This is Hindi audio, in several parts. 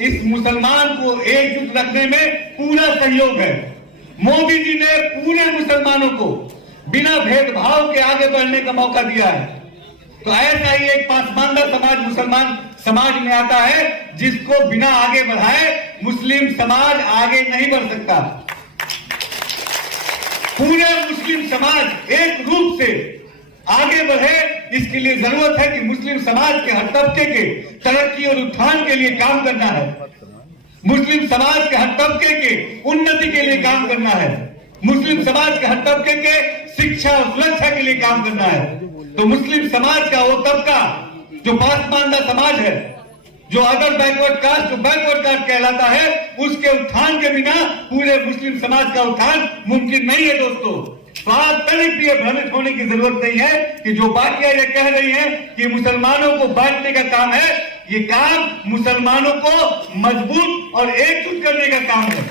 इस मुसलमान को एकजुट रखने में पूरा सहयोग है। मोदी जी ने पूरे मुसलमानों को बिना भेदभाव के आगे बढ़ने का मौका दिया है। तो ऐसा ही एक पासमानदा समाज मुसलमान समाज में आता है जिसको बिना आगे बढ़ाए मुस्लिम समाज आगे नहीं बढ़ सकता। पूरे मुस्लिम समाज एक रूप से आगे बढ़े, इसके लिए जरूरत है कि मुस्लिम समाज के हर तबके के तरक्की और उत्थान के लिए काम करना है। मुस्लिम समाज के हर तबके के उन्नति के लिए काम करना है। मुस्लिम समाज के हर तबके के शिक्षा और सुरक्षा के लिए काम करना है। तो मुस्लिम समाज का वो तबका जो पासमानदा समाज है, जो अदर बैकवर्ड कास्ट, जो बैकवर्ड कास्ट कहलाता है, उसके उत्थान के बिना पूरे मुस्लिम समाज का उत्थान मुमकिन नहीं है। दोस्तों, बात तनिक भी भ्रमित होने की जरूरत नहीं है कि जो बाकियां ये कह रही हैं कि मुसलमानों को बांटने का काम है, ये काम मुसलमानों को मजबूत और एकजुट करने का काम है।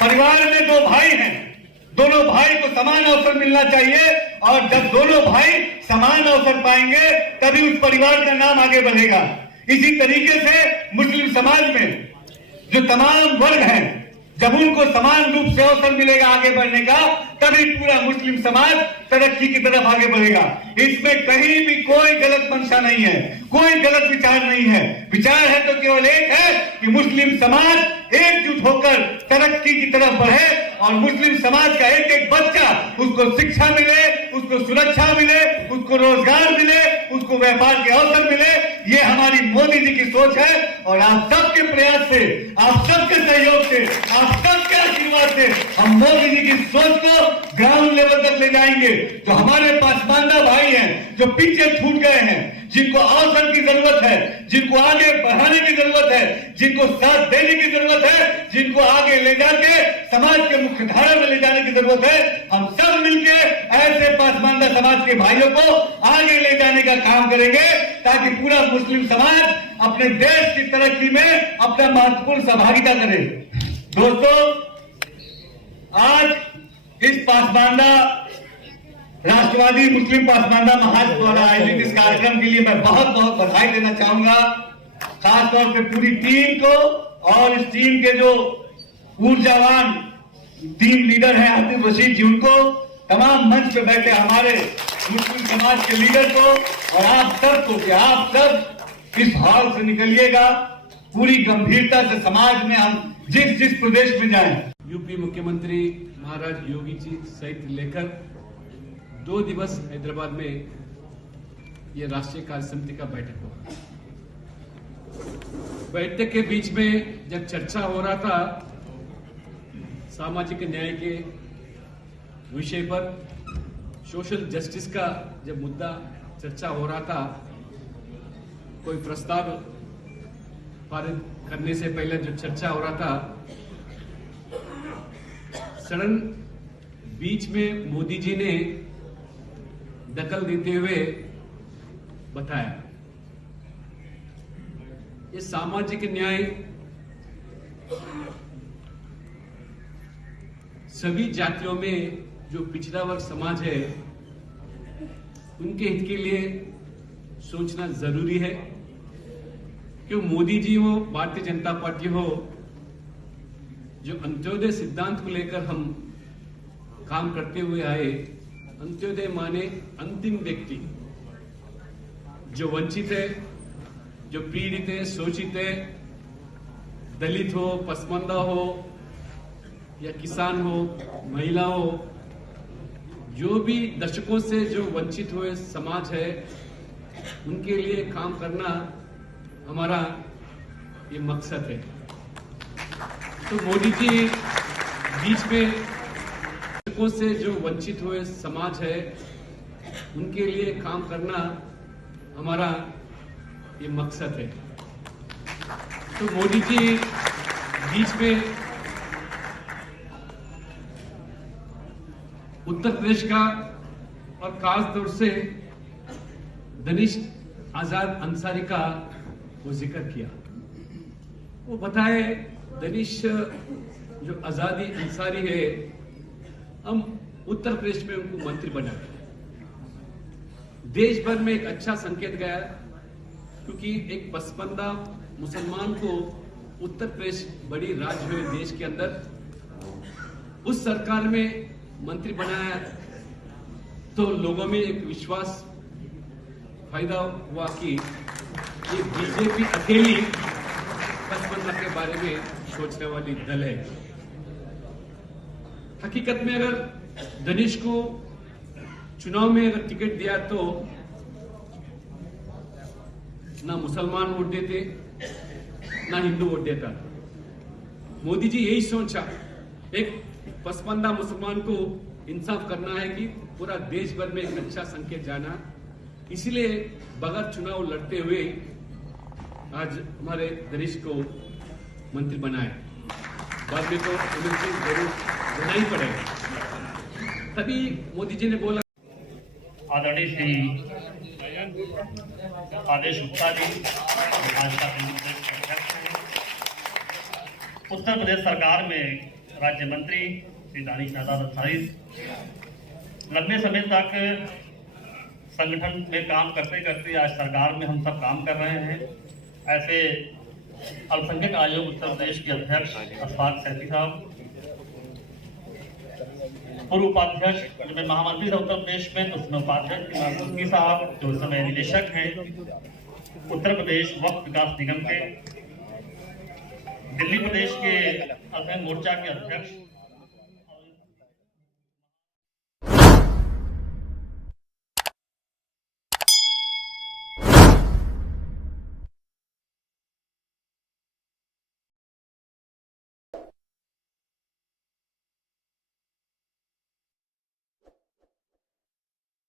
परिवार में दो भाई हैं, दोनों भाई को समान अवसर मिलना चाहिए, और जब दोनों भाई समान अवसर पाएंगे तभी उस परिवार का नाम आगे बढ़ेगा। इसी तरीके से मुस्लिम समाज में जो तमाम वर्ग हैं, जब उनको समान रूप से अवसर मिलेगा आगे बढ़ने का, तभी पूरा मुस्लिम समाज तरक्की की तरफ आगे बढ़ेगा। इसमें कहीं भी कोई गलत मंशा नहीं है, कोई गलत विचार नहीं है। विचार है तो केवल एक है कि मुस्लिम समाज एकजुट होकर तरक्की की तरफ बढ़े और मुस्लिम समाज का एक एक बच्चा, उसको शिक्षा मिले, उसको सुरक्षा मिले, उसको रोजगार मिले, उसको व्यापार के अवसर मिले। ये हमारी मोदी जी की सोच है, और आप सबके प्रयास से, आप सबके सहयोग से, आप सबके आशीर्वाद से हम मोदी जी की सोच को ग्राउंड लेवल तक ले जाएंगे। जो हमारे पासमानदा भाई हैं, जो पीछे छूट गए हैं, जिनको अवसर की जरूरत है, जिनको आगे बढ़ाने की जरूरत है, जिनको साथ देने की जरूरत है, जिनको आगे ले जाके समाज के मुख्य धारा में ले जाने की जरूरत है, हम सब मिलके ऐसे पासमानदा समाज के भाइयों को आगे ले जाने का काम करेंगे, ताकि पूरा मुस्लिम समाज अपने देश की तरक्की में अपना महत्वपूर्ण सहभागिता करे। दोस्तों, आज इस पासमानदा राष्ट्रवादी मुस्लिम पासमानदा महाज द्वारा आयोजित इस कार्यक्रम के लिए मैं बहुत बहुत बधाई देना चाहूंगा, खासतौर पे पूरी टीम को, और इस टीम के जो ऊर्जावान टीम लीडर हैं आतिफ रशीद जी, उनको, तमाम मंच पे बैठे हमारे मुस्लिम समाज के लीडर को, और आप सबको कि आप सब इस हॉल से निकलिएगा पूरी गंभीरता से। समाज में हम जिस जिस प्रदेश में जाएं, यूपी मुख्यमंत्री महाराज योगी जी सहित लेकर 2 दिवस हैदराबाद में ये राष्ट्रीय कार्य समिति का बैठक हुआ। बैठक के बीच में जब चर्चा हो रहा था सामाजिक न्याय के विषय पर, सोशल जस्टिस का जब मुद्दा चर्चा हो रहा था, कोई प्रस्ताव पारित करने से पहले जो चर्चा हो रहा था, सडन बीच में मोदी जी ने दखल देते हुए बताया ये सामाजिक न्याय सभी जातियों में जो पिछड़ा वर्ग समाज है उनके हित के लिए सोचना जरूरी है। क्यों मोदी जी हो, भारतीय जनता पार्टी हो, जो अंत्योदय सिद्धांत को लेकर हम काम करते हुए आए, अंत्योदय माने अंतिम व्यक्ति जो वंचित है, जो पीड़ित है, शोषित है, दलित हो, पसमानदा हो या किसान हो, महिला हो, जो भी दशकों से जो वंचित हुए समाज है, उनके लिए काम करना हमारा ये मकसद है। तो मोदी जी बीच में दशकों से जो वंचित हुए समाज है, उनके लिए काम करना हमारा ये मकसद है। तो मोदी जी बीच में उत्तर प्रदेश का और खासतौर से दनिश आजाद अंसारी का वो जिक्र किया। वो बताए दनिश जो आजादी अंसारी है, हम उत्तर प्रदेश में उनको मंत्री बनाए। देश भर में एक अच्छा संकेत गया क्योंकि एक पसमानदा मुसलमान को उत्तर प्रदेश बड़ी राज्य हुए देश के अंदर उस सरकार में मंत्री बनाया तो लोगों में एक विश्वास फायदा हुआ कि ये बीजेपी अकेली पसमानदा के बारे में सोचने वाली दल है। हकीकत में अगर धनेश को चुनाव में अगर टिकट दिया तो ना मुसलमान वोट देते ना हिंदू वोट देता। मोदी जी यही सोचा, एक पसमानदा मुसलमान को इंसाफ करना है कि पूरा देश भर में एक अच्छा संकेत जाना, इसलिए बगैर चुनाव लड़ते हुए आज हमारे धनेश को मंत्री बनाए। बाद में तो एमएलसी जरूर देना ही पड़ेगा। तभी मोदी जी ने बोला। आदरणीय श्री आदेश गुप्ता जी भाजपा के अध्यक्ष हैं। उत्तर प्रदेश सरकार में राज्य मंत्री श्री दानिश आजाद सहित लंबे समय तक संगठन में काम करते करते आज सरकार में हम सब काम कर रहे हैं। ऐसे अल्पसंख्यक आयोग उत्तर प्रदेश के अध्यक्ष अशफाक सैफी साहब, पूर्व उपाध्यक्ष में महामंत्री था उत्तर प्रदेश में, तो उसमें उपाध्यक्ष मुफ्ती साहब जो इस समय निदेशक हैं उत्तर प्रदेश वक्फ विकास निगम के, दिल्ली प्रदेश के अल्पसंख्यक मोर्चा के अध्यक्ष